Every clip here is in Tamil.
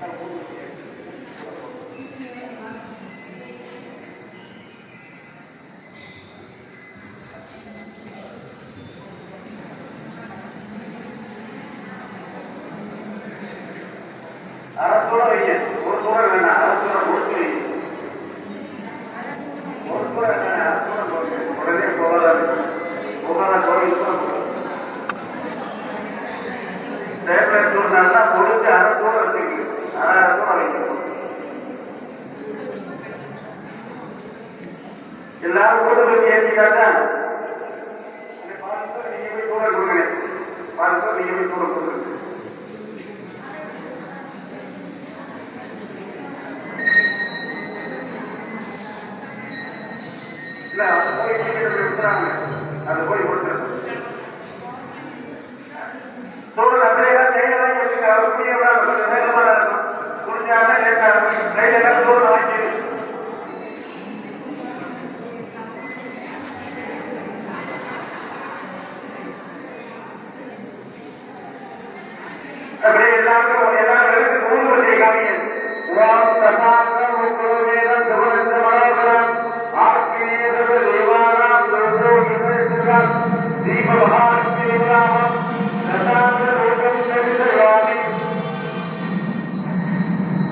அரசோட வைக்க ஒரு சூழல் வேண்டாம், அரசோட முடிச்சு வைக்க ஒரு சூழல் வேண்டாம், அரசோட உடனே போகாதான் கோயில் டேப்லெட் நல்லா முடிச்சு அரசோட வச்சுக்கு அரசோட வைக்கணும். எல்லாரும் கூட வச்சு ஏற்றிட்டாக்கா நீங்க போய் கூட கொடுங்க, பார்த்து நீங்க போய் கூட கொடுங்க. அது போய் விட்டுறாங்க, அது போய் கொடுத்துருங்க. சூழல் அப்படியெல்லாம் கையெல்லாம் வச்சுக்க, அவர் புரிய கொஞ்சம் வேகமாக இருக்கும். புரிஞ்சாம கையெல்லாம் சூழல் வாங்கி அப்படியே எல்லாருக்கும் எல்லாரும் நூல் செய்யாதீங்க.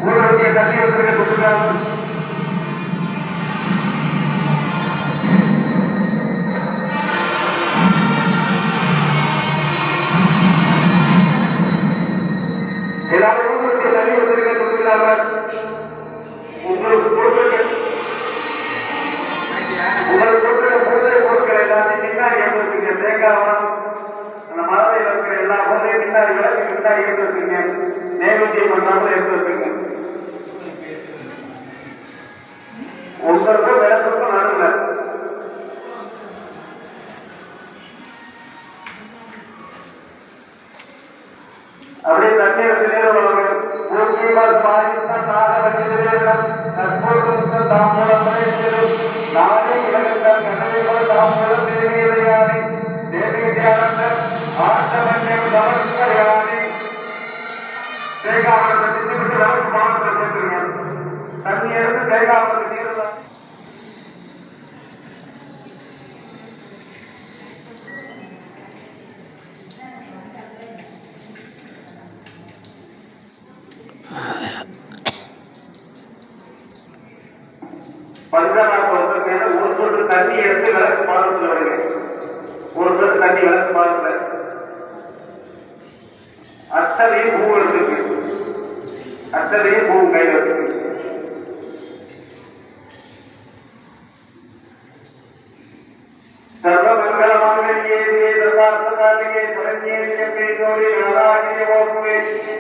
ஊருடைய கல்வியத்திற்கு கொடுக்கிறார். எல்லாரும் ஊருடைய கல்வியத்திற்கு கொடுக்கிறார்கள். உங்களுக்கு கொடுக்கிற பொருட்கள் எல்லாத்தையும் பின்னாடி எடுத்துருக்கீங்க. தேங்காய் அந்த மரத்தில் இருக்கிற எல்லா பொருளையும் பின்னாடி விளக்கு பின்னாடி எடுத்து வச்சுருங்க. நைவேத்தியம் பண்ணாமல் எடுத்து வச்சுருங்க. உங்களுக்கும் விளக்குக்கும் நடுவில் அப்படியே தண்ணீர் நேரம் நானே இலகத்தால் கண்ணனை தாமூலம் தேவையானே தேவையான ஆட்டமன்யம் நமஸ்கரியானே தேகாவரத்தை திட்டமிட்டு விளக்கு பாடத்தை சேர்த்துருங்க. தண்ணி எடுத்து தேகாவரத்தை நீர் பஞ்சாநாத் ஒருத்தருக்கு ஒரு சொட்டு தண்ணி எடுத்து விளக்கு பாதத்தில் விடுங்க. ஒரு சொட்டு தண்ணி விளக்கு பாதத்தில் அச்சதையும் பூ எடுத்துக்கு, அச்சதையும் பூ கையில் எடுத்துக்கு. சர்வமங்கலமாங்கல்யே சர்வார்த்தசாதிகே சரண்யே கௌரி நாராயணே ஓஸ்மே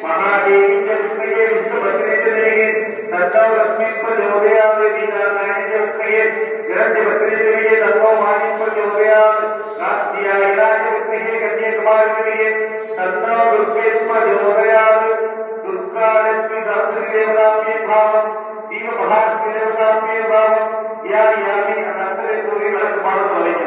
மகாதேவி ஜெயஸ்ரீயே விஷ்ணுபத்ரேஜனேயே தத்தோ லக்ஷ்மீ பிரஜோதயாத் நாராயண ஜெயஸ்ரீயே நிரஞ்ச பத்ரேஜனேயே தத்தோ வாணி பிரஜோதயாத் ராத்யாய ராஜவித்மஹே கன்யாகுமாரியே தத்தோ துர்கே பிரஜோதயாத் துர்காலக்ஷ்மி சரஸ்வதீதேவதாமே பாவம் தீவ மகாலக்ஷ்மீதேவதாமே பாவம் யானி யானி அனந்தரே பூரி விளக்கு பாடம் சொல்லுங்க.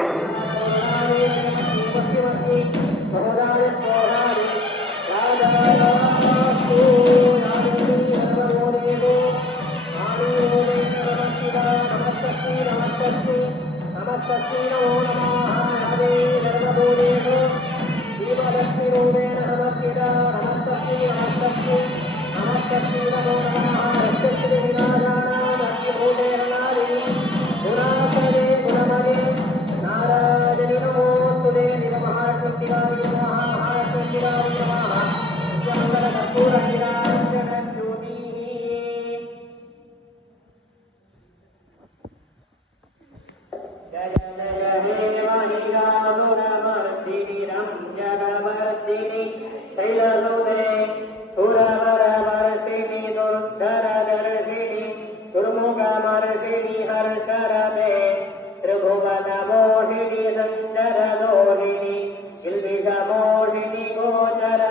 Moshini Gochara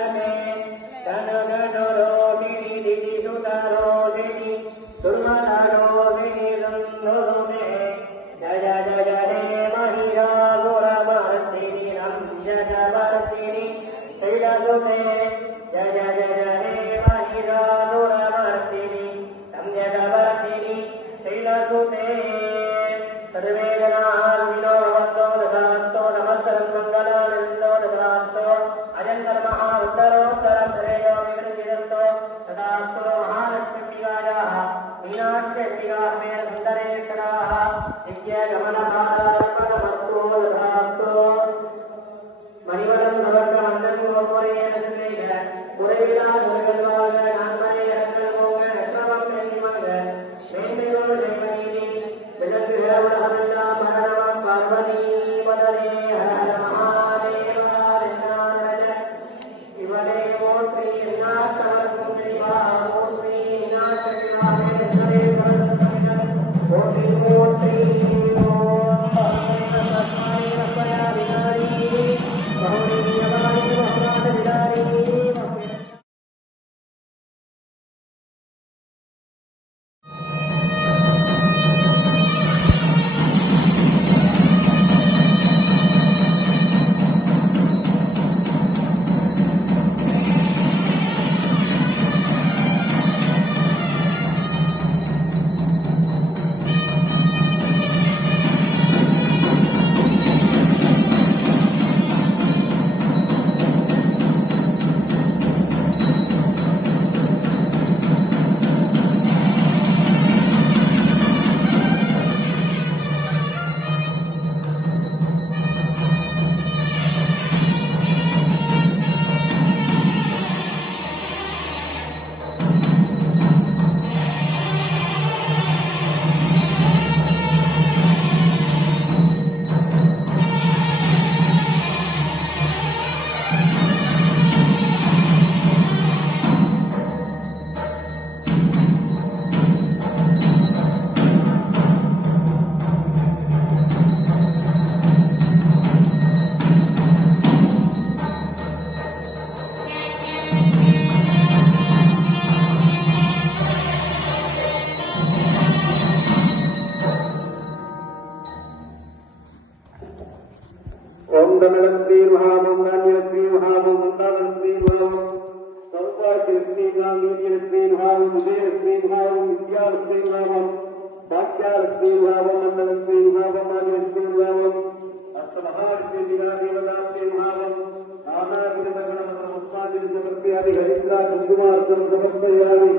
भावम विजयलक्ष्मी भावम विद्यालक्ष्मी भावम भाग्यलक्ष्मी भावम मंदलक्ष्मी भावम आदिलक्ष्मी भावम अष्टमहालक्ष्मी देवतालक्ष्मी भावम नानाविधगणमस्मादिं समर्पयामि हरिद्रा कुंकुमार्चनं समर्पयामि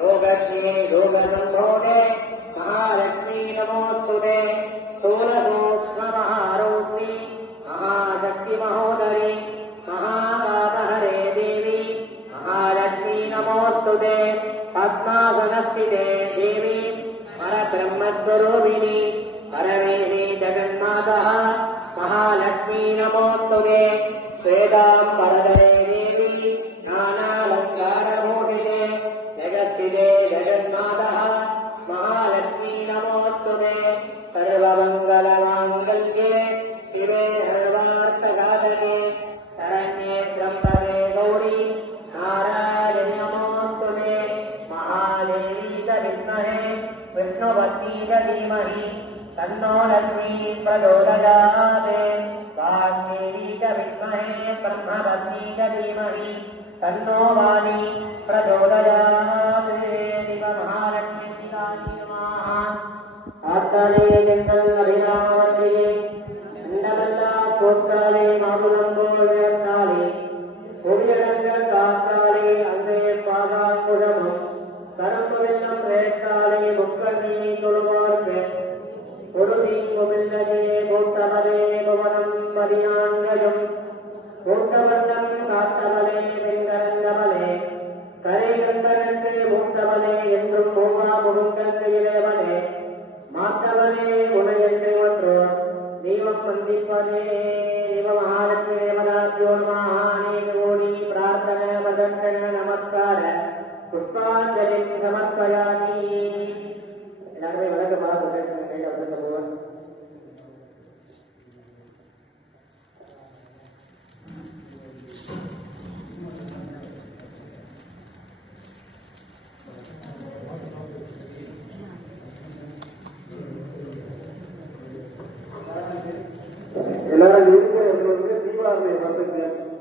योगश्री योगसंभोगे महालक्ष्मी नमोस्तुते स्थूलसूक्ष्ममहारूपी महाशक्ति महोदरी महापापहरे देवी महालक्ष्मी नमोस्तुते पद्मासनस्थिते देवी परब्रह्मस्वरूपिणी परमेशी जगन्मातः महालक्ष्मी नमोस्तुते श्वेताम्बरधरे देवी नानालङ्कारमोहिते जगत्स्थिते जगन्मातः महालक्ष्मी नमोस्तुते सर्वमङ्गलमाङ्गल्ये शिवे सर्वार्थसाधके शरण्ये त्र्यम्बके गौरी नारायणि नमोस्तुते महादेवी च विद्महे विष्णुपत्नी च धीमहि तन्नो लक्ष्मी प्रचोदयात् वाग्देवी च विद्महे ब्रह्मपत्नी च धीमहि तन्नो वाणी प्रचोदयात् महालक्ष्मी नमः आत्मने जन्मभिरामवल्लिये नमल्ला पुत्राले मामुलम्बोलयत्ताले भुविरङ्गकात्ताले अन्ते पादाकुलमु करम्बुलिल्लं प्रेत्ताले मुक्कर्णी कुलुमार्गे कुरुति कुमिल्लजे भूतमले भुवनं मदियाङ्गजम् भूतवर्णं कात्तमले वेङ्गरङ्गमले करेगन्तरन्ते भूतमले என்றும் பூவா முருங்கந்தையிலேவனே மாத்தவனே உனையென்று ஒன்று தெய்வம் சந்திப்பதே தேவ மகாலட்சுமி தேவதாத்யோ மகானே கோடி பிரார்த்தன பதர்த்தன நமஸ்கார புஷ்பாஞ்சலி சமர்ப்பயாமி. எல்லாருமே வழக்க பார்த்து கையில் வந்துட்டு போவேன். எல்லாரும் இருக்கிறவங்களுக்கு தீபாவளி வந்துங்க.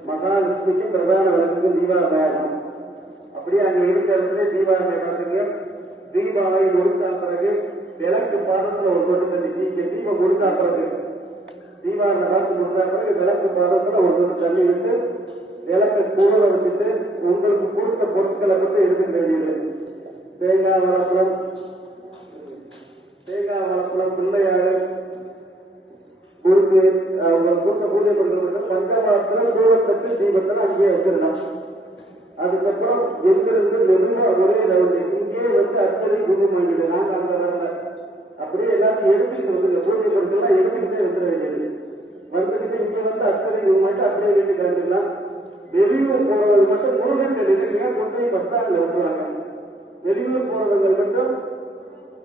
மகாலட்சுமிக்கு பிரதான விளக்குக்கு தீபாவளி. அப்படியே அங்க இருக்கிறது தீபாவளி வந்துங்க. தீபாவளி கொடுத்தா பிறகு விளக்கு பாதத்துல ஒரு கொண்டு தண்ணி தீபம் கொடுத்தா பிறகு தீபாவளி விளக்கு கொடுத்தா பிறகு விளக்கு பாதத்துல ஒரு கொண்டு தண்ணி விட்டு விளக்கு கூட வச்சுட்டு உங்களுக்கு கொடுத்த பொருட்களை மட்டும் எடுக்க வேண்டியது. தேங்காய் வளர்ப்பலம் பிள்ளையாடு குறுக்கு அவங்க கூட்ட பூஜை பண்றது பஞ்சபாத்திரம் தூரத்தட்டு தீபத்தில் அங்கேயே வச்சிடலாம். அதுக்கப்புறம் எங்கிருந்து மெதுவா ஒரே ரவுண்டு இங்கேயே அச்சடி குங்குமம் வாங்கிட்டு நாங்க அந்த அப்படியே எல்லாத்தையும் எடுத்துட்டு வந்து பூஜை பொருட்கள்லாம் எடுத்துக்கிட்டே வந்துட வேண்டியது. வந்துக்கிட்டு இங்க அச்சடி குங்குமாட்டு அப்படியே வீட்டுக்கு வந்துடலாம். வெளியூர் போறவங்க மட்டும் முருகன் இருக்குங்க கொண்டு போய் பஸ் ஸ்டாண்ட்ல விட்டுறாங்க. வெளியூர் போறவங்க மட்டும்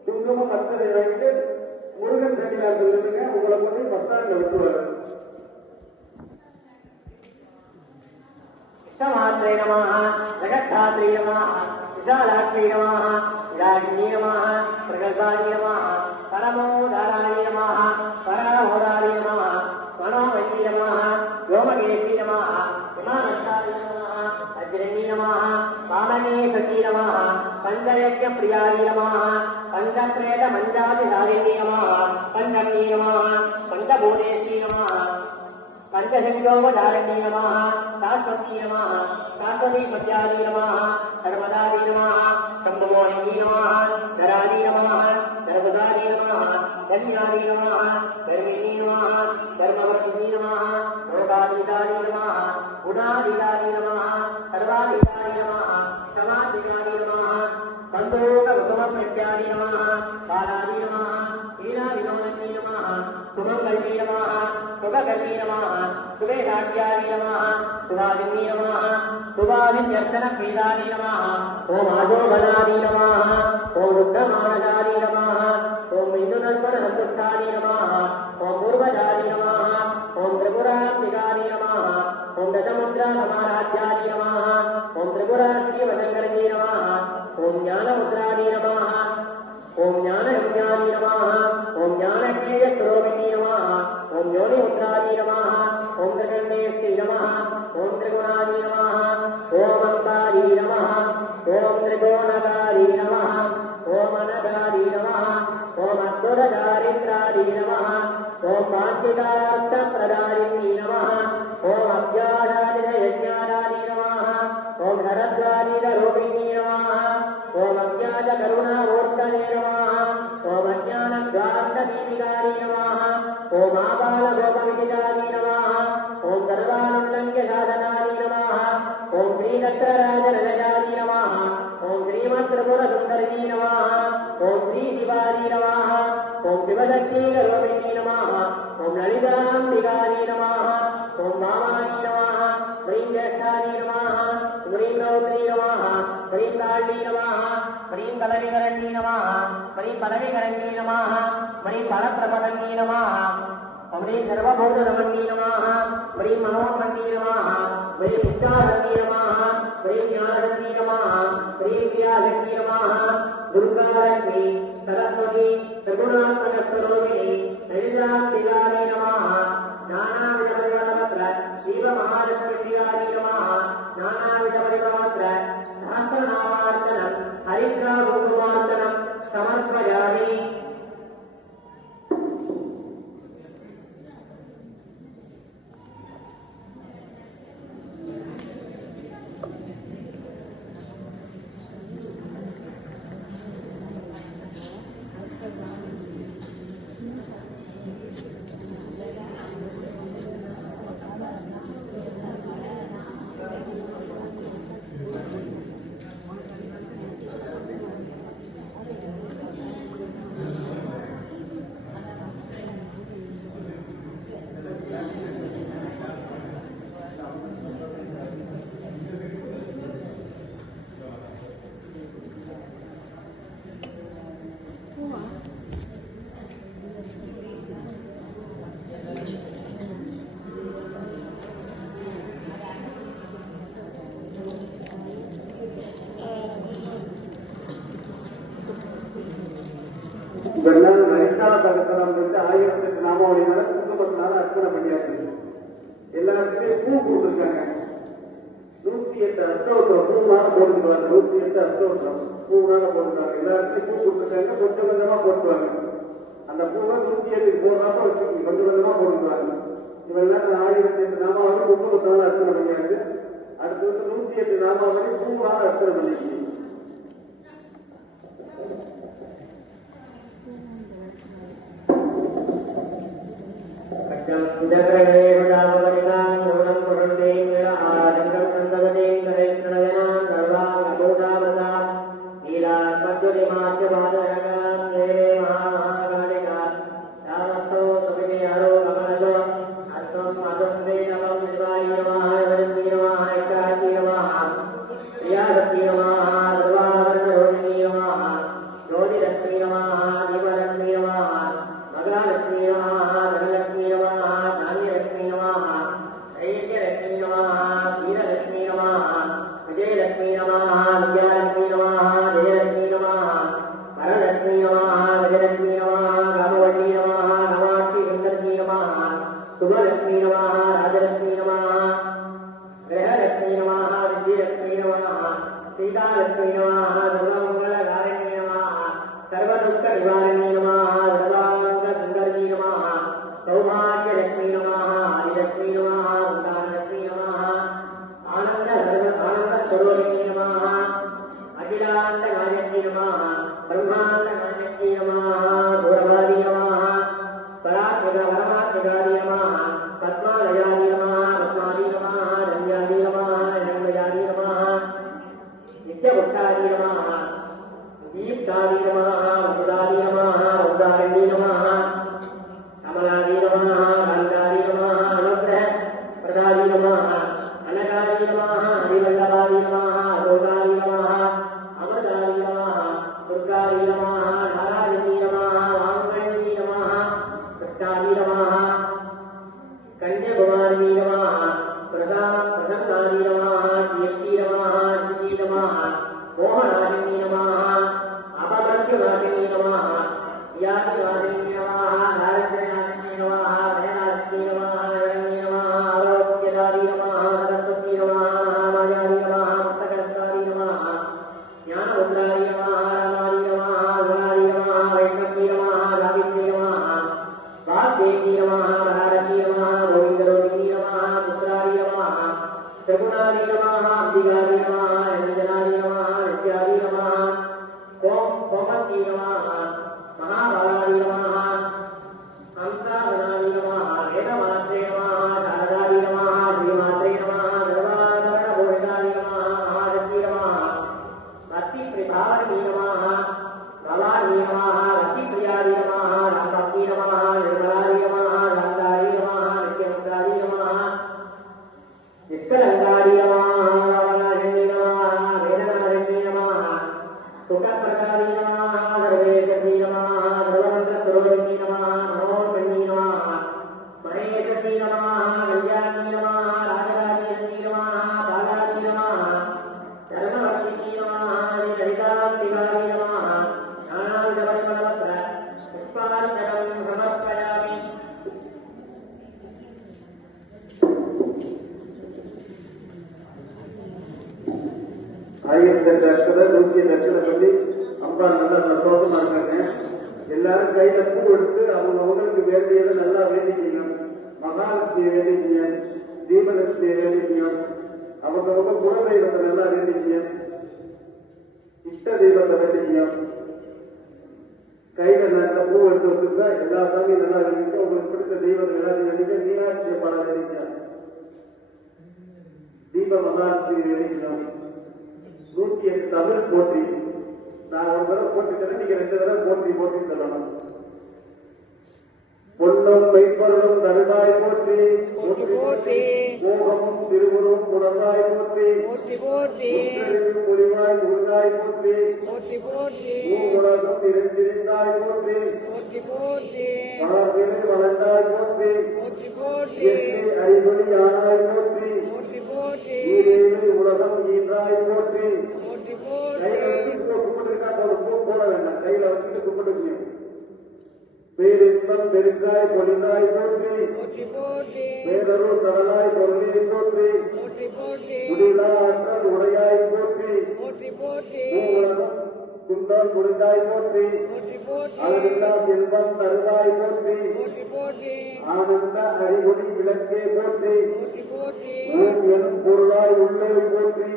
குங்குமம் அச்சடை வாங்கிட்டு முருகன் சன்னிதானத்தில் இருக்குங்க உங்களை கொண்டு பஸ் ஸ்டாண்ட்ல விட்டுருவாரு. மாத்ரே நமः ஜகத்தாத்ரே நமः விசாலாட்சே நமः விராஜினே நமः பிரகல்பாணி நமः பரமோதாராய நமः பரமோதாரிய நமः மனோமயி நமः யோமகேசி நமः விமானசாரி நமः அஜ்ரணி நமः வாமனே சசி நமः பஞ்சயஜ்ய பிரியாரி நமः பஞ்சப்ரேத மஞ்சாதிசாரிணி நமः பஞ்சமீ நமः பஞ்சபூதேசி நமः पंचशंकोपधारिणी नमः शाश्वती नमः शाश्वती पद्यादी नमः सर्वदादी नमः शंभुमोहिनी नमः धरादी नमः सर्वदादी नमः धन्यादी नमः धर्मिणी नमः धर्मवर्तिनी नमः लोकाधिकारी नमः गुणाधिकारी नमः सर्वाधिकारी नमः समाधिकारी नमः संतोषकुसुमप्रत्यादी नमः कालादी नमः लीलाविनोदिनी नमः सुमङ्गली नमः सुभगती नमः सुवेदाद्यादी नमः सुभादिनी नमः सुभादित्यर्चनक्रीडादी नमः ओम आजोबलादी नमः ओम रुद्रमानदादी नमः ओम इंदुनर्पणसन्तुष्टादी नमः ओम पूर्वजादी नमः ओम त्रिपुरात्मिकादी नमः ओम दशमुद्रासमाराध्यादी नमः ओम त्रिपुराश्रीवशङ्करजी नमः ओम ज्ञानमुद्रादी नमः ओम ज्ञानयज्ञादी नमः ओम ज्ञानज्ञेयस्वरूपिणी नमः ओम योनिमुद्रादी नमः ओम त्रिगण्डेश्वरी नमः ओम त्रिगुणादी नमः ओम अंबादी नमः ओम त्रिकोणकारी नमः ओम अनगादी नमः ओम अद्भुतचारित्रादी नमः ओम वाञ्छितार्थप्रदायिनी नमः ओम अज्ञानादियज्ञानादी नमः ओम शरद्वारीरूपिणी नमः ओम अज्ञात करुणामूर्तये नमः ओम अज्ञानद्वान्तदीपिकायै नमः ओम आबालगोपविदितायै नमः ओम सर्वानन्दस्य साधनायै नमः ओम श्रीदत्तराजनलयायै नमः ओम श्रीमत्त्रिपुरसुन्दर्यै नमः ओम श्रीशिवायै नमः ओम शिवशक्तिरूपिणी नमः ओम ललिताम्बिकायै नमः ओम मामायै नमः ह्रीं ज्येष्ठायै नमः ह्रीं गौत्री नमः ह्रीं काली नमः ह्रीं कलविकरण्यै नमः ह्रीं पलविकरण्यै नमः ह्रीं फलप्रपदन्यै नमः ह्रीं सर्वभूतनमन्यै नमः ह्रीं मनोन्मन्यै नमः ह्रीं इच्छाशक्त्यै नमः ह्रीं ज्ञानशक्त्यै नमः ह्रीं क्रियाशक्त्यै नमः दुर्गालक्ष्मी सरस्वती त्रिगुणात्मकस्वरूपिणी ललिताम्बिकायै नमः नानाविधपरिमलपत्र शिवमहालक्ष्मीप्रियायै नमः नानाविधपरिमलपत्र सहस्रनामार्चनं हरिद्राकुङ्कुमार्चनं समर्पयामि இதெல்லாம் லலிதா சகஸ்ரம் வந்து 1008 நாமாவளினால குங்குமத்தினால அர்ச்சனை பண்ணியாச்சு. எல்லாத்துலயும் பூ போட்டிருக்காங்க. 108 அஷ்டோத்திரம் பூனால போட்டுருக்காங்க. 108 அஷ்டோத்திரம் பூனால போட்டுருக்காங்க. எல்லாத்துலயும் பூ போட்டிருக்காங்க. கொஞ்சம் கொஞ்சமா போட்டுருவாங்க. அந்த பூவை 108 போடுறாம வச்சுக்கோங்க. கொஞ்சம் கொஞ்சமா போட்டுருக்காங்க. இவெல்லாம் 1008 நாமாவளி குங்குமத்தினால அர்ச்சனை பண்ணியாச்சு. அடுத்து வந்து 108 நாமாவளி பூனால அர்ச்சனை பண்ணியாச்சு. त्रिगुणानि नमः தேவிகாரி நமः ஞானாஞ்சலிமலபத்ர புஷ்பார்ச்சனம் சமர்ப்பயாமி. ஆயிரத்தி லட்சம் 100 லட்சம் சொல்லி அம்பா நல்லா சந்தோஷமா இருக்காங்க. எல்லாரும் கையில பூ எடுத்து அவங்க அவங்களுக்கு வேண்டியதை நல்லா வேண்டிக்கணும். மகாலட்சுமியை வேண்டிக்கணும், தீபலட்சுமியை வேண்டிக்கணும், அவங்க குலதெய்வத்தை நல்லா வேண்டிக்கணும், இஷ்ட தெய்வத்தை வேண்டிக்கணும். கையில நல்ல பூ எடுத்து வச்சுருந்தா எல்லா சாமியும் நல்லா வேண்டிக்க. உங்களுக்கு பிடிச்ச தெய்வத்தை எல்லாத்தையும் வேண்டிக்க. மீனாட்சி பாடம் வேண்டிக்கணும், தீப மகாலட்சுமி வேண்டிக்கணும். 108 தமிழ் போற்றி. நான் ஒரு தடவை போட்டுக்கிறேன், நீங்க 2 தடவை போற்றி போற்றி சொல்லணும். பொன்னும் மெய்ப்பொருளும் தருவாய் போற்றி போற்றி போற்றி. மோகமும் திருவுருவும் புலவாய் போற்றி போற்றி போற்றி. மொழிவாய் உருவாய் போற்றி போற்றி போற்றி. உலகம் இருந்திருந்தாய் போற்றி போற்றி போற்றி. வளர்களை வளர்ந்தாய் போற்றி போற்றி போற்றி. அறிவொளி ஆனாய் போற்றி போற்றி போற்றி. உலகம் ஈன்றாய் போற்றி போற்றி போற்றி. போட வேண்டாம், கையில வச்சுட்டு கும்பிட்டு. பேரின்பம் பெருக்காய் பொலிந்தாய் போற்றி போற்றி போற்றி. பேரருள் கடலாய் பொருளை போற்றி போற்றி போற்றி. முடிலா ஆற்றல் உடையாய் போற்றி போற்றி போற்றி. உலகம் குண்டால் முடிந்தாய் போற்றி போற்றி போற்றி. அளவில்லா செல்வம் தருவாய் போற்றி போற்றி போற்றி. ஆனந்த அறிவொளி விளக்கே போற்றி போற்றி போற்றி. ஓம் எனும் பொருளாய் உள்ளே போற்றி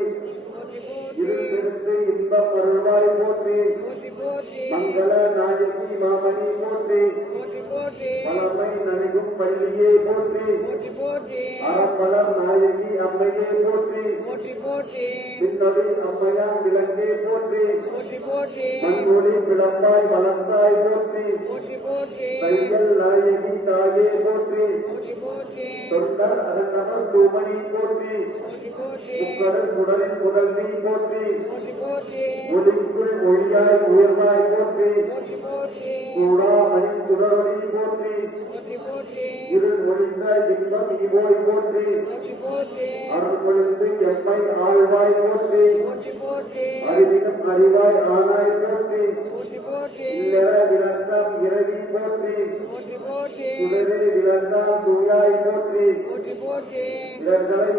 போற்றி போற்றி. இருந்திருந்து இன்பம் அருள்வாய் போற்றி போற்றி போற்றி. மங்கள நாயகி மாமணி போற்றி போற்றி போற்றி. பலமை நனையும் பள்ளியே போற்றி போற்றி போற்றி. அறப்பலம் நாயகி அம்மையே போற்றி போற்றி போற்றி. பின்னொடி அம்மையாம் விளக்கே போற்றி போற்றி போற்றி. மண்மொழி பிளப்பாய் வளர்ந்தாய் போற்றி போற்றி போற்றி. தையல் நாயகி தாயே போற்றி போற்றி போற்றி. சொற்கள் அரங்கமன் தூமணி போற்றி போற்றி போற்றி. முக்கடல் குடலின் முதல்வி போற்றி போற்றி போற்றி. ஒளிக்குள் ஒளியாய் உயர்வாய் போற்றி போற்றி போற்றி. கூடா மணி சுடரொளி போற்றி போற்றி போற்றி. இருள் ஒளிந்த இன்பம் இவோய் போற்றி போற்றி போற்றி. அருள் பொழிந்து எம்மை ஆழ்வாய் போற்றி போற்றி போற்றி. அறிவினும் அறிவாய் ஆனாய் போற்றி போற்றி போற்றி. இல்லற விளக்கம் இரவி போற்றி போற்றி போற்றி. சுடரே விளக்கம் தூயாய் போற்றி போற்றி போற்றி. இடர்களை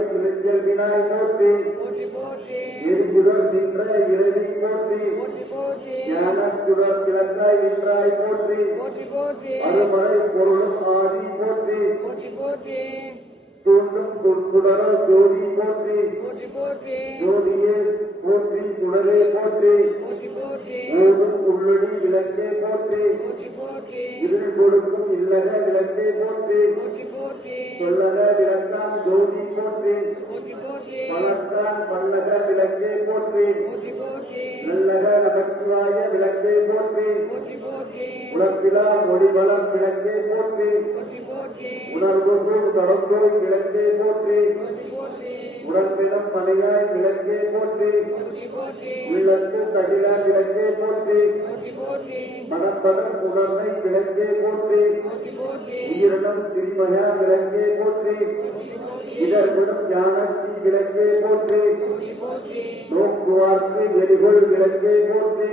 வினாய் போற்றி போற்றி போற்றி. எரிகுடல் நின்ற இரவி போற்றி போற்றி போற்றி. ஞான சுடர் கிழக்காய் நின்றாய் போற்றி போற்றி போற்றி. அறுமலை பொருளும் ஆதி போற்றி போற்றி போற்றி. தோன்றும் தொற்குடர ஜோதி போற்றி போற்றி போற்றி. ஜோதியே போற்றி சுடரே போற்றி போற்றி போற்றி. ஓடும் உள்ளடி விளக்கே போற்றி போற்றி போற்றி. இருள் கொடுக்கும் இல்லக விளக்கே போற்றி போற்றி போற்றி. சொல்லக விளக்காம் ஜோதி போற்றி போற்றி போற்றி. பலத்தான் பல்லக விளக்கே போற்றி போற்றி போற்றி. நல்லக நமச்சிவாய விளக்கே போற்றி போற்றி போற்றி. உலப்பிலா மொழிவளம் விளக்கே போற்றி போற்றி போற்றி. உணர்வுகள் கடந்தோய் விளக்கே போற்றி போற்றி போற்றி. உடற்பிடம் பணியாய் விளக்கே போற்றி போற்றி போற்றி. உள்ளத்து கடிலா விளக்கே போற்றி போற்றி போற்றி. மனப்பதம் உணர்வை விளக்கே போற்றி போற்றி போற்றி. உயிரிடம் திருமயா விளக்கே போற்றி போற்றி போற்றி. இதற்குடன் ஞானத்தி விளக்கே போற்றி போற்றி போற்றி. நோக்குவார்க்கு எரிகொள் விளக்கே போற்றி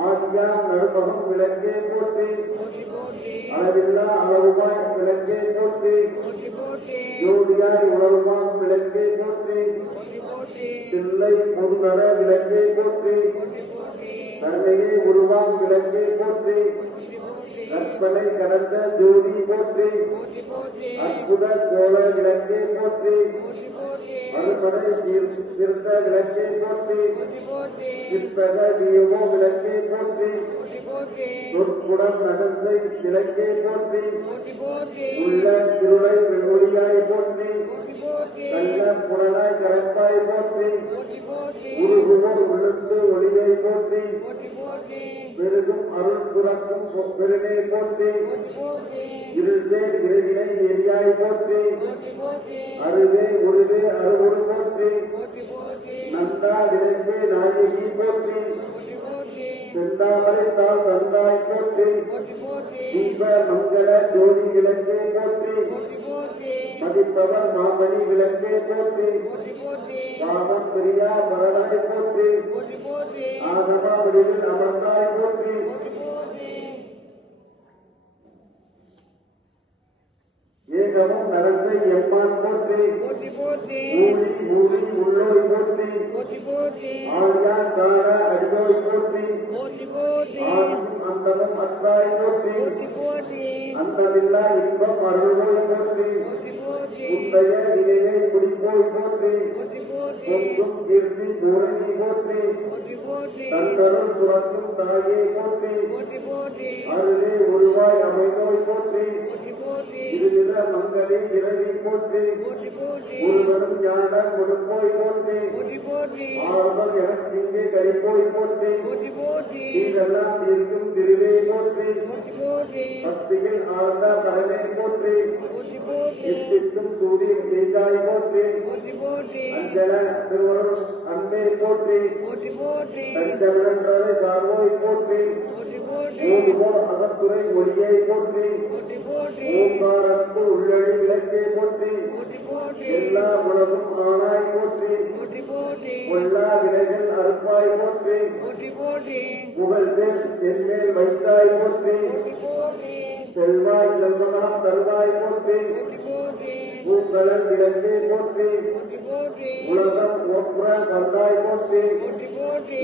ஆதியா நடுமகம் விளக்கே போற்றி போற்றி போற்றி. அளவில்லா அளவுமாய் விளக்கே போற்றி போற்றி போற்றி. ஜோதியாய் உணர்வான் விளக்கே போற்றி போற்றி போற்றி. தில்லை பொதுநர விளக்கே போற்றி போற்றி போற்றி. தன்னையே உருவாம் விளக்கே போற்றி போற்றி போற்றி. கற்பனை கடந்த ஜோதி போற்றி போற்றி போற்றி. அற்புத கோல விளக்கே போற்றி போற்றி போற்றி. அறுபடை திருத்த விளக்கே போற்றி போற்றி போற்றி. சிற்பக தீபோ விளக்கே போற்றி போற்றி போற்றி. சொற்குடம் நடந்தை விளக்கே போற்றி போற்றி போற்றி. உள்ள திருளை ஒளியாய் போற்றி போற்றி போற்றி. நல்ல புலனாய் கரப்பாய் போற்றி போற்றி போற்றி. உருகுவோர் உள்ளத்து ஒளியை போற்றி போற்றி போற்றி. பெருகும் அருள் புறக்கும் பெருமை போற்றி போற்றி போற்றி. இருள்சேர் இறைவினை எரியாய் போற்றி போற்றி போற்றி. அருவே உருவே அருவுரு போற்றி போற்றி போற்றி. நந்தா விளைந்தே நாயகி போற்றி போற்றி போற்றி. செந்தாமரை தாள் தந்தாய் போற்றி போற்றி போற்றி. தீப மங்கள ஜோதி விளக்கே போற்றி போற்றி போற்றி. மதிப்பவர் மாமணி விளக்கே போற்றி போற்றி போற்றி. பாவம் பிரியா வரலாய் போற்றி போற்றி போற்றி ஆகமா வடிவில் அமர்ந்தாய் போற்றி போற்றி போற்றி ஏகமும் நடத்தை எம்மான் போற்றி போற்றி போற்றி ஊழி ஊழி உள்ளோய் போற்றி போற்றி போற்றி ஆழியா கார அடியோய் போற்றி போற்றி போற்றி ஆதியும் அந்தமும் அத்தாய் போற்றி போற்றி போற்றி அந்தமில்லா இன்பம் அருள்வோய் போற்றி போற்றி போற்றி உந்தைய நிலையை குடிப்போய் போற்றி போற்றி போற்றி பொங்கும் கீர்த்தி பூரணி போற்றி போற்றி போற்றி தந்தரும் சுரக்கும் தாயே போற்றி போற்றி போற்றி அருளே உருவாய் அமைந்தோய் போற்றி போற்றி போற்றி இருநில மங்களே இறைவி போற்றி போற்றி போற்றி ஒருவரும் ஞானம் கொடுப்போய் போற்றி போற்றி போற்றி ஆறுதல் எனக்கு இங்கே கரிப்போய் போற்றி போற்றி போற்றி இதெல்லாம் தீர்க்கும் திருவே போற்றி போற்றி போற்றி பக்தியில் ஆழ்ந்த தலைமை போற்றி போற்றி போற்றி எத்திற்கும் சூரிய தேஜாய் போற்றி போற்றி போற்றி அஞ்சல திருவருள் அன்பே போற்றி போற்றி போற்றி தஞ்சமிழந்தாலே சார்வோய் போற்றி போற்றி போற்றி ஓதுவோர் அகத்துறை ஒளியை போற்றி போற்றி போற்றி ஓங்காரத்து உள்ளழி விளக்கே போற்றி போற்றி போற்றி எல்லா உலகும் ஆனாய் போற்றி போற்றி போற்றி கொல்லா விலைகள் அறுப்பாய் போற்றி போற்றி போற்றி புகழ் பேர் என்மேல் வைத்தாய் போற்றி போற்றி போற்றி செல்வாய் செல்வனாம் தருவாய் போற்றி போற்றி போற்றி பூக்களன் விளக்கே போற்றி போற்றி போற்றி உலகம் ஒப்புற வந்தாய் போற்றி போற்றி போற்றி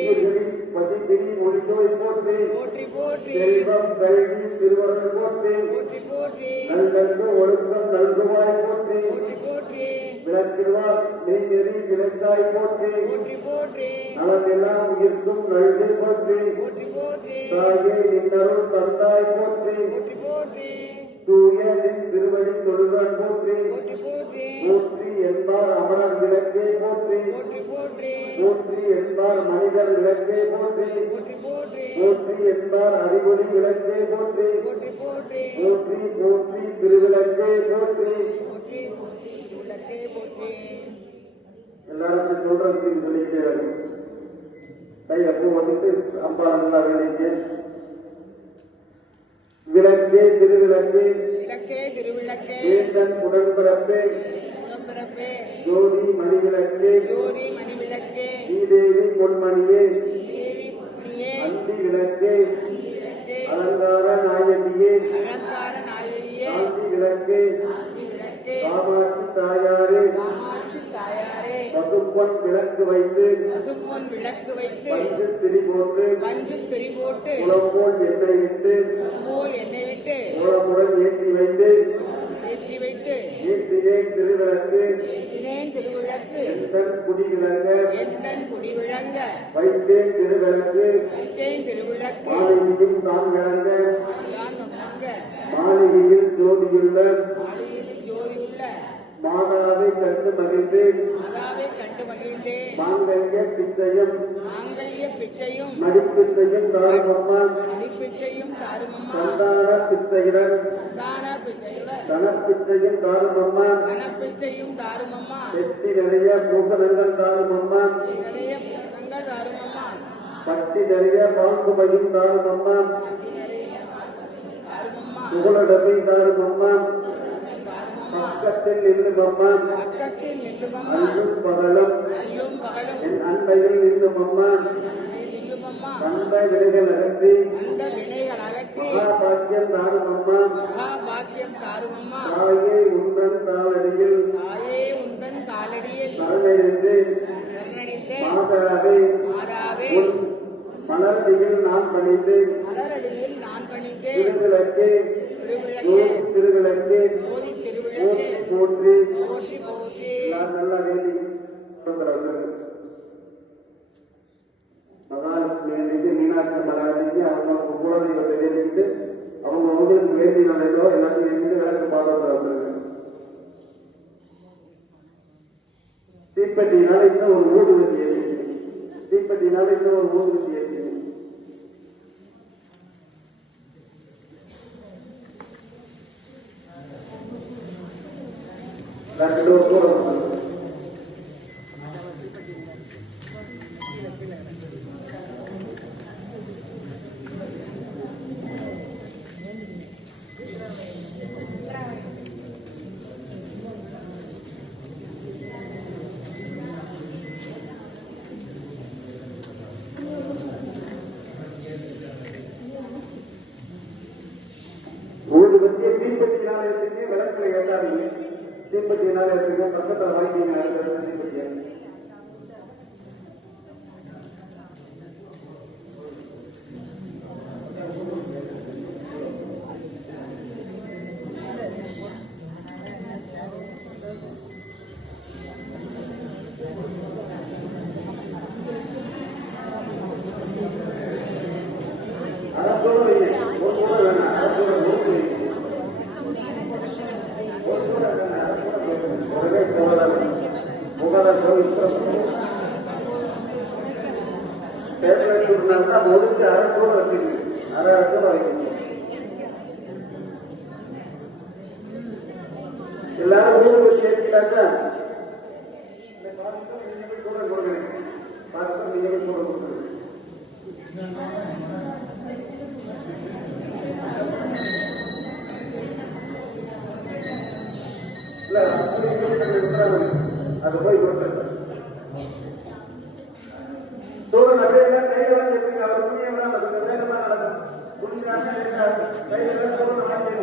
பதிப்பிரி ஒளிதோய் போற்றி போற்றி போற்றி செல்வம் கல்வி திருவருள் போற்றி போற்றி போற்றி நல்லது ஒழுக்கம் நல்குவாய் போற்றி போற்றி போற்றி விளக்கிடுவார் மெய்நெறி விளக்காய் போற்றி போற்றி போற்றி அவனெல்லாம் உயிர்க்கும் நல்கு போற்றி போற்றி போற்றி தாயே நின்னருள் தந்தாய் போற்றி போற்றி போற்றி தூய நின் திருவடி தொழுதான் போற்றி போற்றி போற்றி போற்றி என்பார் அமரர் விளக்கே போற்றி போற்றி போற்றி போற்றி என்பார் மனிதர் விளக்கே போற்றி போற்றி போற்றி போற்றி என்பார் அறிவொளி விளக்கே போற்றி போற்றி போற்றி போற்றி போற்றி திருவிளக்கே போற்றி போற்றி போற்றி உள்ளத்தே போற்றி எல்லாருக்கும் சொல்றதுக்கு சொல்லிக்கிட்டே வரும் கை அப்போ வந்துட்டு அம்பா நல்லா வேலைக்கு விளக்கே திருவிளக்கே விளக்கே திருவிளக்கே வேந்தன் உடன்பிறப்பே உடம்பிறப்பே ஜோதி மணிவிளக்கே ஜோதி மணிவிளக்கே ஸ்ரீதேவி பொன்மணியே தேவி புண்ணியே அந்தி விளக்கே விளக்கே அலங்கார நாயகியே அலங்கார நாயகியே சாந்தி விளக்கே சாந்தி விளக்கே காமாட்சி தாயாரே காமாட்சி தாயாரே பசுப்பொன் விளக்கு வைத்து பசும்பொன் விளக்கு வைத்து பஞ்சு திரி போட்டு பஞ்சு திரி போட்டு குளம்போல் எண்ணெய் விட்டு போல் எண்ணெய் விட்டு கோலமுடன் ஏற்றி வைத்து ஏற்றி வைத்து ஏற்றினே திருவிளக்கு ஏற்றினேன் திருவிளக்கு எந்தன் குடி விளங்க எந்தன் குடி விளங்க வைத்தேன் திருவிளக்கு வைத்தேன் திருவிளக்கு மாளிகையும் தான் விளங்க தான் விளங்க மாளிகையில் ஜோதியுள்ள மாளிகையில் ஜோதி உள்ள மாதாவை கண்டு மகிழ்ந்தேன் மாதாவை கண்டு மகிழ்ந்தேன் மாங்கல்ய பிச்சையும் மாங்கல்ய பிச்சையும் மடிப்பிச்சையும் தாரமம்மா அடிப்பிச்சையும் தாருமம்மா சந்தான பிச்சையுடன் தான பிச்சையுடன் தனப்பிச்சையும் தாரமம்மா கனப்பிச்சையும் தாருமம்மா வெற்றி நிறைய பூசணங்கள் தாரமம்மா நிறைய புத்தகங்கள் தாருமம்மா பட்டி நிறைய பாங்குமையும் தாரமம்மா நிறைய தாருமம்மா புகழடமை தாரமம்மா தாருமம்மா பக்கத்தில் நின்று மம்மா பக்கத்தில் நில்லுமம்மா அல்லும் பகலும் அல்லும் பகலும் என் அண்டையில் நின்று மம்மா நில்லுமம்மா அந்த விடைகள் அகற்றி அந்த வினைகள் அகற்றி மகாபாக்கியம் தாரமம்மா மகா பாக்கியம் தாருமம்மா தாயே உந்தன் தாளடியில் தாயே உந்தன் காலடியில் சரணடைந்து சரணடைந்து மாதாவே மாதாவே உன் மலர்டியில் நான் பணிந்து மலரடியில் நான் பணிந்து திருவிளக்கே திருவிளக்கே திருவிளக்கே ஜோதி திருவிளக்கே போற்றி போற்றி போற்றி நான் நல்லா வேண்டி மகாலட்சுமி வேண்டிட்டு மீனாட்சி மகாலட்சுமி அவங்க குலதெய்வத்தை வேண்டிட்டு அவங்க அவங்களுக்கு வேண்டினாலேயோ எல்லாத்தையும் வேண்டிட்டு விளக்கு பாடுறது தீப்பெட்டினால இன்னும் ஒரு ஊதுவத்தி ஏற்றி தீப்பெட்டினால இன்னும் ஒரு ஊதுவத்தி ஏற்றி தீப்பெட்டினால எடுத்துக்க பக்கத்தில் வாங்கிக்கீங்க அடுத்த தீப்பெட்டியை. அரசோட வைங்க, ஒரு கூட வேணாம், அரசோட நோக்கு வைங்க. ஒரே பேசுறதுனா முடிச்சு அரசோட வச்சுக்கணும், அரை அரசோட வைக்கணும். எல்லாரும் ஊருக்கு வச்சு ஏற்றிட்டாக்கா கூட கொடுக்குறேன், பார்த்து நீங்க கூட கொடுக்குறேன். அது போய் கொடுத்து சூழல் அப்படியே கையில வச்சுருக்கீங்க. அவர் புண்ணியம்லாம் அதுக்கு வேகமா நடக்கும். புண்ணியமாக கையில சூழல் வாங்கி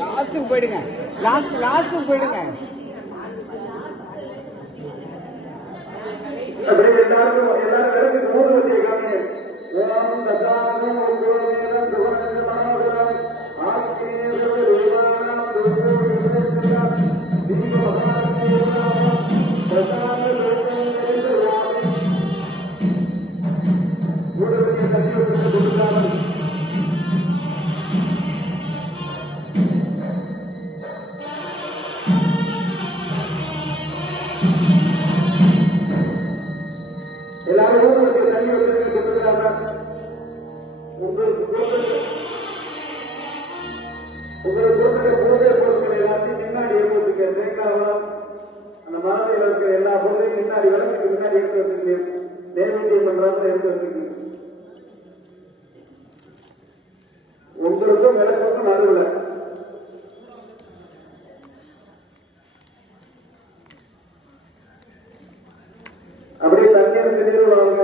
லாஸ்ட்டுக்கு போயிடுங்க, லாஸ்ட்டுக்கு போயிடுங்க. அப்படியே எல்லாரும் விளக்கு ஊர் வச்சிருக்காங்க. ஓம் ததானம் உபயோகம் துவனமாகலாம் ஆக்கினேஷு ரூபானாம் துவனமாகலாம் தீபமகானேனாம் பிரசாத லோகேந்திரவாமி ஊடகத்தை கட்டிவிட்டு கொடுத்தாலும் எல்லாரும் ஊருக்கு தண்ணி வச்சு கொடுத்துருக்காங்க. உங்களுக்கு கொடுத்துருக்க பூஜை பொருட்கள் எல்லாத்தையும் முன்னாடி எடுத்து வச்சுக்க. தேங்காய் வளம் அந்த மரத்தில் இருக்கிற எல்லா பொருளையும் முன்னாடி விளக்குக்கு முன்னாடி எடுத்து வச்சுக்கணும். நைவேத்தியம் பண்றாங்க எடுத்து வச்சுக்கணும். உங்களுக்கும் விளக்குக்கும் நடுவில் அப்படியே தண்ணீர் வெளியிடுவாங்க.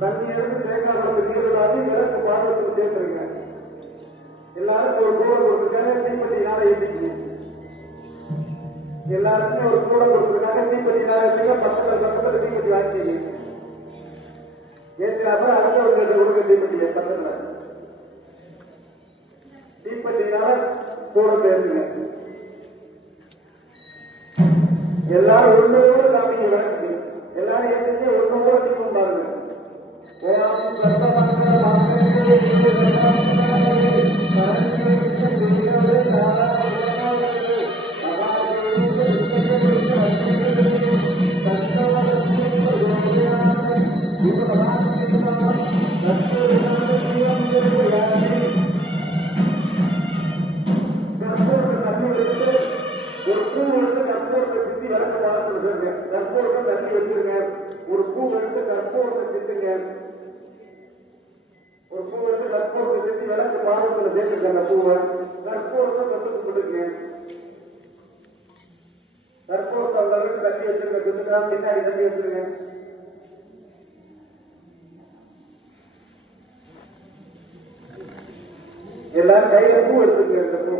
தண்ணி எடுத்து தேங்காய் வளர்த்து நீர்லாதி விளக்கு பாதத்தில் சேர்த்துருங்க. எல்லாருக்கும் ஒரு கூட கொடுத்துருக்காங்க. தீப்பெட்டினால ஏற்றிக்கணும். எல்லாருக்குமே ஒரு கூட கொடுத்துருக்காங்க. தீப்பெட்டினால பக்கத்தில் தீப்பெட்டி வாங்கிக்கீங்க. ஏற்ற அப்புறம் அடுத்தவங்க கொடுக்க தீப்பெட்டியை பக்கத்தில் தீப்பெட்டினால கூட சேர்த்துங்க. எல்லாரும் ஒண்ணு காமிங்க விளக்கு. எல்லாரும் ஏற்றி ஒண்ணு கூட தீபம் பாருங்க. ஒரு பூ எடுத்து கற்பூரத்தை சுத்தி விளக்கு பாலத்தில் கற்பூரத்தை தண்ணி வச்சிருங்க. ஒரு பூ எடுத்து கற்பூரத்தை சுத்துங்க. ஒரு பூ எடுத்து கற்பூரத்தை சுத்தி விளக்கு பாலத்தில் சேர்த்துருங்க. அந்த பூவை கற்பூரத்தை தொட்டு கொடுங்க. கற்பூரத்தை அந்த அளவுக்கு தண்ணி வச்சிருங்க. கொடுத்துட்டா பின்னாடி தண்ணி வச்சிருங்க. எல்லாரும் கையில பூ எடுத்துருங்க. இந்த பூ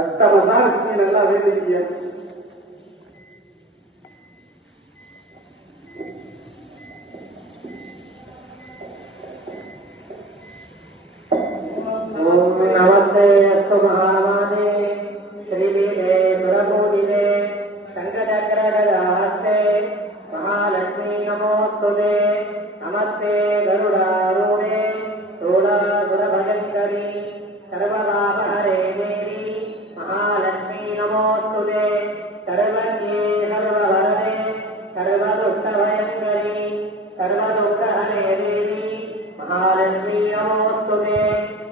அஷ்டமகாலட்சுமி நல்லா வேண்டிக்க. நமஸ்தே அஸ்து மகாமானே ஸ்ரீவீரே சுரபூதிதே சங்கடக்ரகதாஸ்தே மகாலட்சுமி நமோஸ்துதே. நமஸ்தே கருடாரூடே சூலாசுரபயங்கரி சர்வபாபஹரே தேவி महालक्ष्मी नमोस्तुते. सर्वज्ञे सर्ववरदे सर्वदुष्टभयङ्करी सर्वदुष्टहरे देवी महालक्ष्मी नमोस्तुते.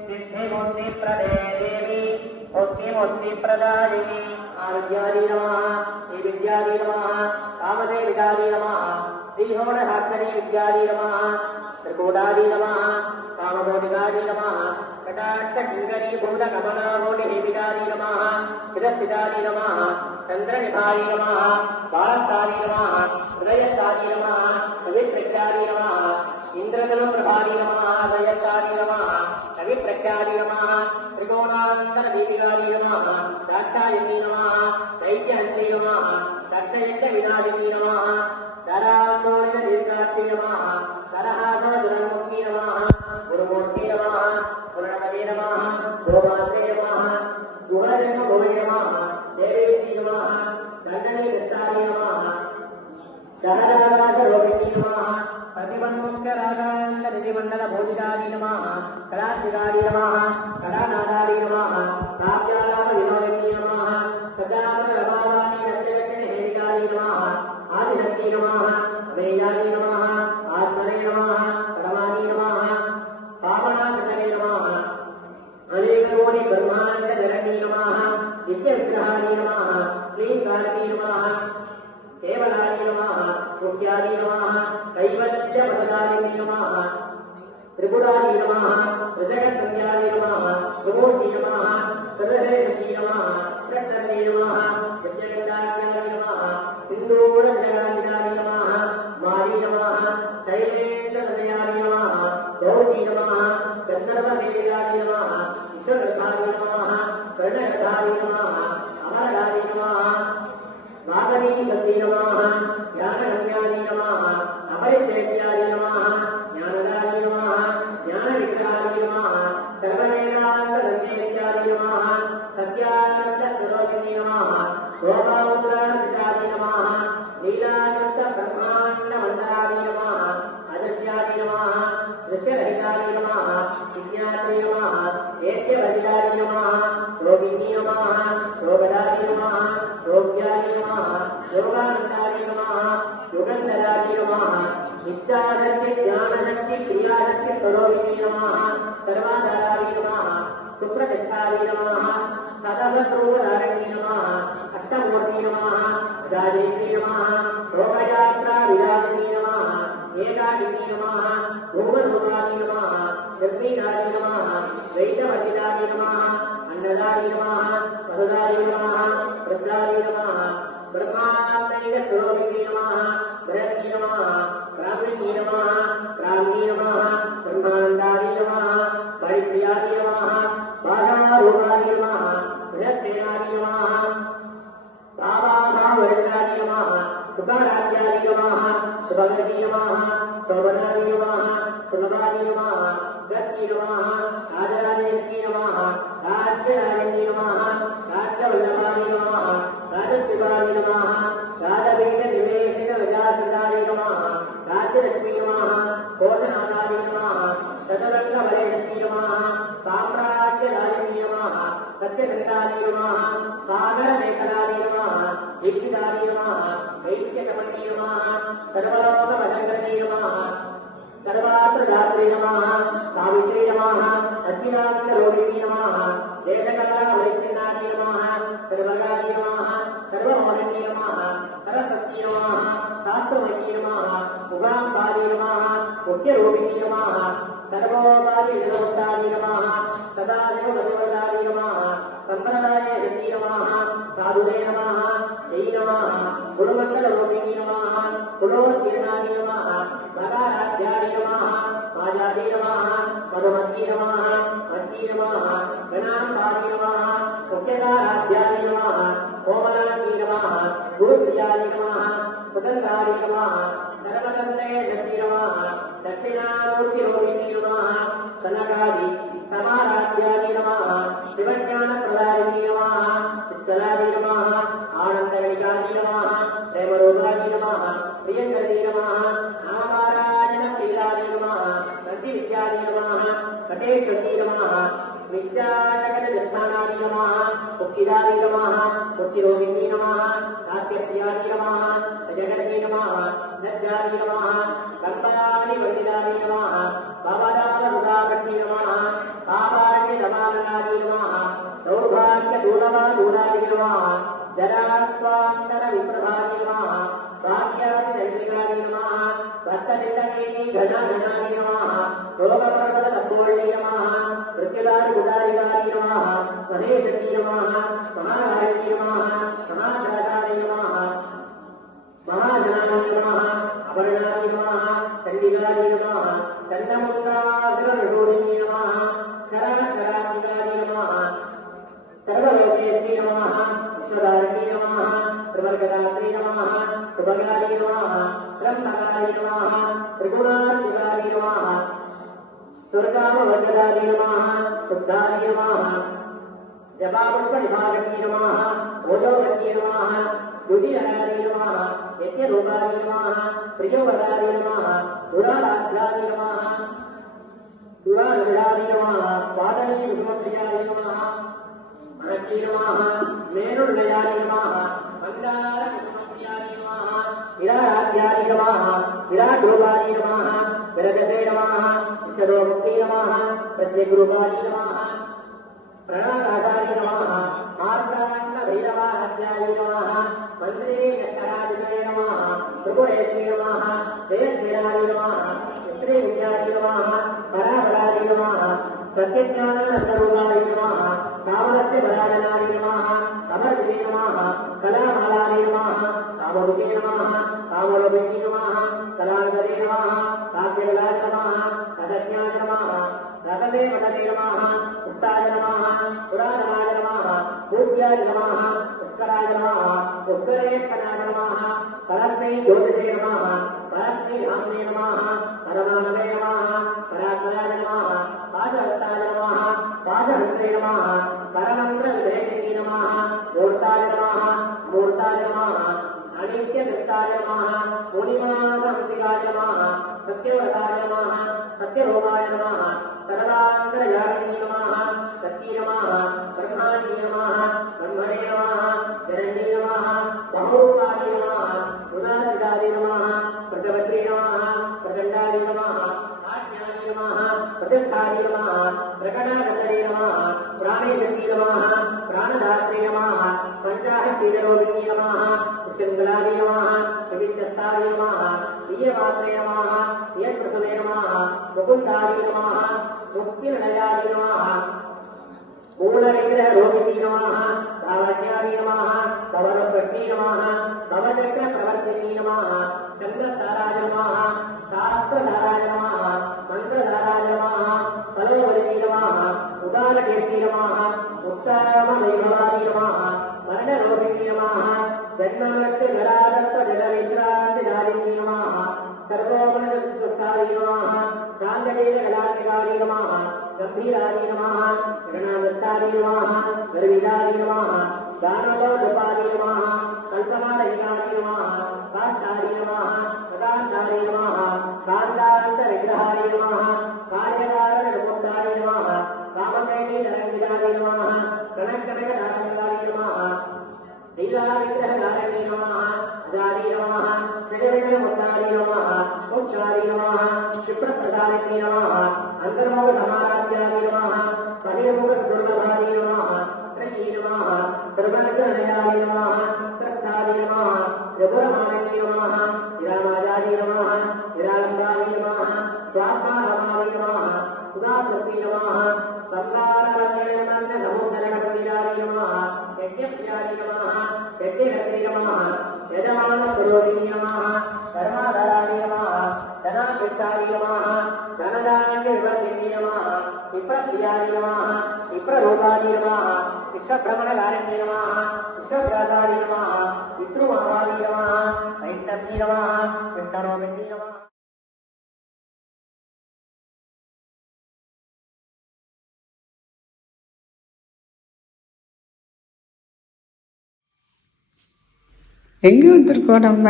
सिद्धिबुद्धिप्रदे देवी बुद्धिमुक्तिप्रदायिनी आविद्यादि नमः श्रीविद्यादि नमः कामदेविदादि नमः श्रीहोमहस्तिनी विद्यादि नमः त्रिकूटादि नमः कामकोटिकादि नमः कटाक्षकिङ्करीभूतकमलाकोटिहेमिकादि नमः चिरस्थितादि नमः चन्द्रनिभादि नमः बालस्तादि नमः हृदयस्तादि नमः कविप्रख्यादि नमः इन्द्रधनुप्रभादि नमः दयस्तादि नमः कविप्रख्यादि नमः त्रिकोणान्तरदीपिकादि नमः दाक्षायणी नमः दैत्यहस्ते नमः दक्षयज्ञविनाशिनी नमः धरान्दोलितदीर्घास्ते नमः करहासदुरन्मुक्ति नमः गुरुमूर्ति नमः पूर्णमते नमः गोमात्रे नमः गुहजन्मभुवे नमः देवेशी नमः दण्डने कृष्णादि नमः दहराराजरोहिणी नमः प्रतिबन्मुक्तरागान्तनिधिमण्डलभोजितादि नमः कलात्मिकादि नमः कलानादादि नमः काव्यालापविनोदिनी नमः सदानरमादानि नक्षत्रहेरिकादि नमः आदिशक्ति नमः अमेयादि नमः आत्मने नमः परमादि नमः पावनाकृतने नमः अनेककोटि ब्रह्माण्डजननी नमः नित्यविग्रहादि नमः श्रीकारणी नमः केवलादि नमः मुख्यादि नमः कैवल्यपदादि नमः त्रिपुरादि नमः हृदयसंज्ञादि नमः सुमूर्ति नमः सर्वदेशी नमः प्रसन्ने नमः यज्ञगन्धादि नमः सिन्दूरजगादिदादि नमः मारी नमः शैलेन्द्रहृदयादि नमः गौरी नमः गन्धर्वदेव्यादि नमः ईश्वरगर्भादि नमः कर्णगर्भादि नमः अमरदादि नमः नागरी सती नमः ज्ञानगम्यादि नमः अपरिचेत्यादि नमः ज्ञानदादि नमः ज्ञानविग्रहादि नमः सर्ववेदान्तदन्तेत्यादि नमः सत्यानन्दस्वरूपिणी नमः शोभामुद्रादितादि नमः लीलानन्दब्रह्माण्डमण्डलादि नमः अदृश्यादि नमः दृश्यरहितादि नमः विज्ञात्री नमः ऐक्यवदितादि नमः योगिनी नमः योगदादि नमः योग्यादि नमः योगानन्दादि नमः युगन्धरादि नमः इच्छाशक्ति ज्ञानशक्ति क्रियाशक्ति स्वरूपिणी नमः सर्वाधारादि नमः सुप्रतिष्ठादि नमः सदसरूपधारिणी नमः अष्टमूर्ति नमः राजेशी नमः शोभयात्रा विराजिनी नमः एकादिनी नमः भूमरूपादि नमः निर्मीनादि नमः वैदवतिदादि नमः अन्नदादि नमः मधुदादि नमः रुद्रादि नमः ब्रह्माण्डस्वरूपिणी नमः बृहती नमः ब्राह्मणी नमः ब्राह्मणी नमः ब्रह्मानन्दादि नमः परिप्रियादि नमः बाधारूपादि नमः बृहत्सेनादि नमः भावाभावरितादि नमः सुखाराध्यादि नमः सुभगति नमः शोभनादि नमः सुलभादि नमः गति नमः राजराजेश्वरी नमः राज्यराजनी नमः राज्यवल्लभादि नमः राजशिवादि नमः राजवेदनिवेशितविजासितादि नमः राज्यलक्ष्मी नमः भोजनादादि नमः चतुरङ्गवलयश्री नमः साम्राज्यराजनी नमः सत्यसन्तादि नमः सागरमेखलादि नमः दीक्षितादि नमः वैश्यकमणी नमः सर्वलोकवशङ्करी नमः सर्वात्रदात्री नमः सावित्री नमः सच्चिदानन्दरोहिणी नमः देशकलावैश्यनादि नमः सर्वगादि नमः सर्वमोहिनी नमः सरस्वती नमः शास्त्रमयी नमः उगाम्बादि नमः मुख्यरूपिणी नमः सर्वोपादिनिरोधादि नमः सदाशिवगतिवरदादि नमः सम्प्रदायशक्ति नमः साधुवे नमः जै नमः गुरुमण्डलरूपिणी नमः कुलोत्कीर्णादि नमः मदाराध्यादि नमः माजादि नमः मधुमती नमः मती नमः गणाम्बादि नमः मुख्यकाराध्यादि नमः कोमलादि नमः गुरुप्रियादि नमः सुगन्धादि नमः सर्वतन्त्रे शक्ति नमः दक्षिणामूर्तिरोहिणी नमः सनकादि समाराध्यादि नमः शिवज्ञानप्रदायिनी नमः चित्तलादि नमः आनन्दगणिकादि नमः प्रेमरूपादि नमः प्रियङ्करी नमः नामपारायणप्रियादि नमः नन्दिविद्यादि नमः कटेश्वरी नमः विद्याजगदस्थानादि नमः मुक्तिदादि नमः मुक्तिरोहिणी नमः नाट्यप्रियादि नमः जगति नमः नद्यादि नमः गन्धादि वन्दितादि नमः भवदानमुदाकट्टि नमः पापाण्यदमाननादि नमः सौभाग्यदूरवादूरादि नमः जरास्वान्तरविप्रभादि नमः भाग्यादिदैविकादि नमः भक्तचित्तकेली घनाघनाय नमः रोगपर्वततपोर्णे नमः मृत्युदारिदारिदाय नमः महेशती नमः महाराय नमः महादाताय नमः महाजनाय नमः अपर्णाय नमः चण्डिकाय नमः चण्डमुण्डाग्ररूढिन्ये नमः शराशराधिकाय नमः सर्वलोकेश्वरी नमः विश्वदारिणी नमः त्रिवर्गदात्री नमः सुभगाय नमः ब्रह्मगाय नमः त्रिगुणात्मिकाय नमः स्वर्गामवर्गदाय नमः शुद्धाय नमः जपापुष्पविभागती नमः ओजोगत्ये नमः दुर्दिहराय नमः यज्ञरूपाय नमः प्रियोवराय नमः दुरालाभ्याय नमः दुरालभ्याय नमः पादनी विष्णुप्रियाय नमः मनसी नमः मेरुर्गयाय नमः मन्दारविष्णुप्रियाय नमः विराराध्याय नमः विराट्रूपाय नमः विरजते नमः विश्वरोमुक्ति नमः प्रत्यग्रूपाय नमः प्रणवाधाय नमः मार्गाण्डभैरवाध्याय नमः मन्त्रे यक्षराधिकाय नमः त्रिपुरेश्वरी नमः जयश्रीराय नमः श्रीविद्याय नमः पराबलाय नमः सत्यज्ञानस्वरूपाय नमः कामस्य परायणाय नमः अमर्ते नमः कलामालाय नमः कामरूपे नमः कामरूपिणी नमः कलांगरे नमः काव्यकलाय नमः कदज्ञाय नमः रतते पदते नमः उत्ताय नमः पुराणमाय नमः पूज्याय नमः पुष्कराय नमः पुष्करेत्तनाय नमः परस्मै ज्योतिषे नमः परस्मै धाम्ने नमः परमानवे नमः परात्मनाय नमः पादहस्ताय नमः पादहस्ते नमः परमन्त्रविधेयिनी नमः मूर्ताय नमः मूर्ताय नमः अनित्यदत्ताय नमः मुनिमानहंसिकाय नमः सत्यव्रताय नमः सत्यरूपाय नमः सर्वान्तर्यामिनी नमः सती नमः ब्रह्माण्डी नमः ब्रह्मणे नमः हिरण्ये नमः महोपाय नमः सुनादिदाय नमः प्रजवत्रे नमः प्रचण्डाय नमः आज्ञाय नमः प्रतिष्ठाय नमः प्रकटागतये नमः प्राणेशक्ति नमः प्राणदात्रे नमः पञ्चाहस्तीजरोगिनी नमः शृङ्गलाय नमः विविधस्ताय नमः प्रियमात्रे नमः प्रियप्रसवे नमः मुकुन्दाय नमः मुक्तिनिलयाय नमः मूलविग्रहरोगिणी नमः भावज्ञाय नमः भवनप्रज्ञे नमः भवचक्रप्रवर्तिनी नमः चन्द्रसाराय नमः शास्त्रधाराय नमः मन्त्रधाराय नमः फलोवलिनी नमः उदारकेशी नमः उत्तमवैभवाय नमः वर्णरोगिणी नमः जन्ममृत्युजरादत्तजलविश्रान्तिधारिणी नमः सर्वोपनिषत्सुखाय नमः गान्धीयकलात्मिकाय नमः गम्भीराय नमः गणादत्ताय नमः गर्विदाय नमः गानलोलपाय नमः कल्पनारहिताय नमः काष्ठाय नमः प्रकाशाय नमः कान्तान्तविग्रहाय नमः कार्यकारणमुक्ताय नमः कामकेलीरङ्गिताय नमः कनकनकदारङ्गाय नमः लीलाविग्रहधारिणे नमः अजाय नमः जगविग्रहमुक्ताय नमः मोक्षाय नमः क्षिप्रप्रदायिने नमः अन्तर्मुखसमाराध्याय नमः बहिर्मुखदुर्लभाय नमः त्रयी नमः सर्वज्ञाय नमः त्रस्ताय नमः त्रिपुरमाणिने नमः विरामाजाय नमः विरालम्बाय नमः स्वात्मारमाय नमः सुधासक्ति नमः संसारवल्लभनमोदरणपतिराय नमः यज्ञप्रियाय नमः यज्ञहत्रे नमः यजमानस्वरूपिणी नमः धर्माधराय नमः धनाभिष्टाय नमः धनदान्यविवर्धिनी नमः विप्रप्रियाय नमः विप्ररूपाय नमः विश्वभ्रमणकारिणे नमः विश्वव्यासाय नमः विष्णुमावाय नमः वैष्णवी नमः विष्णुरोमिणी नमः எங்க வந்திருக்கோம் நம்ம?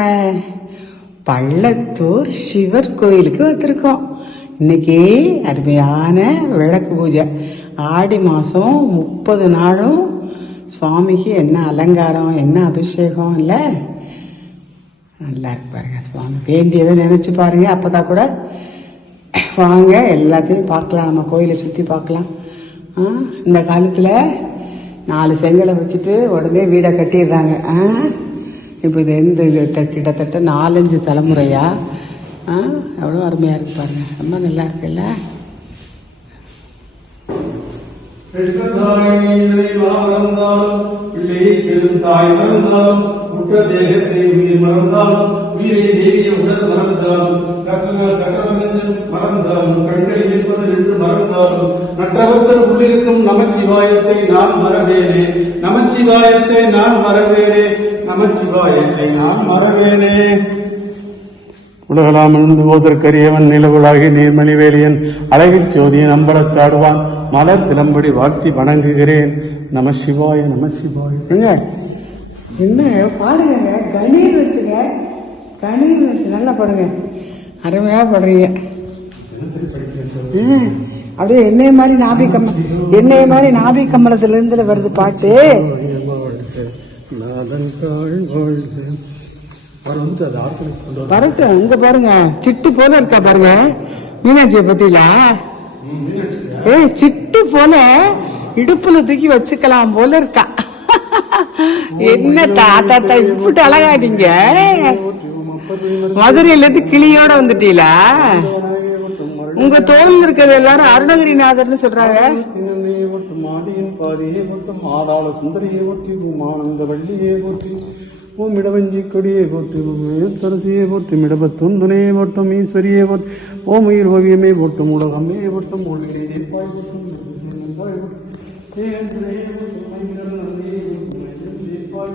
பள்ளத்தூர் சிவர் கோயிலுக்கு வந்திருக்கோம். இன்னைக்கு அருமையான விளக்கு பூஜை. ஆடி மாதம் 30 நாளும் சுவாமிக்கு என்ன அலங்காரம், என்ன அபிஷேகம் இல்லை. நல்லா இருக்கு பாருங்க. சுவாமி வேண்டியதை நினைச்சு பாருங்க. அப்பதான் கூட வாங்க எல்லாத்தையும் பார்க்கலாம். நம்ம கோயிலை சுற்றி பார்க்கலாம். இந்த காலத்தில் 4 செங்கலை வச்சுட்டு உடனே வீடை கட்டிடுறாங்க. இப்போ இது கிட்டத்தட்ட 4-5 தலைமுறையா எவ்வளோ அருமையாக இருக்கு பாருங்க, ரொம்ப நல்லா இருக்குல்ல. தாய் மறந்தாலும் உற்ற தேகத்தை உயிர் மறந்தாலும் உயிரை தேவிய உடல் மறந்தாலும் மறந்தாலும் கண்களை இருப்பது என்று மறந்தாலும் மற்றவர்கள் உள்ளிருக்கும் நமச்சிவாயத்தை நான் மறவேனே, நமச்சிவாயத்தை நான் மறவேனே, நமச்சிவாயத்தை நான் மறவேனே. உலகலாம் எழுந்து போதற்கரியவன் நிலவுலாகி நீர்மணிவேலியன் அழகில் ஜோதியன் அம்பலத்தாடுவான் மலர் சிலம்படி வாழ்த்தி வணங்குகிறேன். நம சிவாய நம சிவாய. என்ன பாடுங்க, கணீர் வச்சுங்க, கணீர் வச்சு நல்லா பாடுங்க, அருமையா பாடுறீங்க. அப்படியே என்னைய மாதிரி நாபி கமலத்துல இருந்து வருது பாட்டு. வரட்டும், இங்க பாருங்க சிட்டு போல இருக்கா பாருங்க மீனாட்சியை பத்திலா. சிட்டு போல இடுப்புல தூக்கி வச்சுக்கலாம் போல இருக்கா. என்ன தாத்தா இப்படி அழகாடிங்க. மதுரையில இருந்து கிளியோட வந்துட்டீங்களா? உங்க தோல் இருக்கிறது எல்லாரும் அருணகிரிநாதர்னு சொல்றாங்க. மாடியின் பாதையை ஒட்டும் மாதாள சுந்தரியை ஒட்டி ஆனந்த வள்ளியை ஒட்டி ஓம் இடவஞ்சி கொடியை போட்டு தரசியை போட்டு மிடபத்தும் துணையை போட்டும் ஈஸ்வரியை போட்டு ஓம் உயிர் ஓவியமே போட்டும் உலகமே போட்டும் பாய்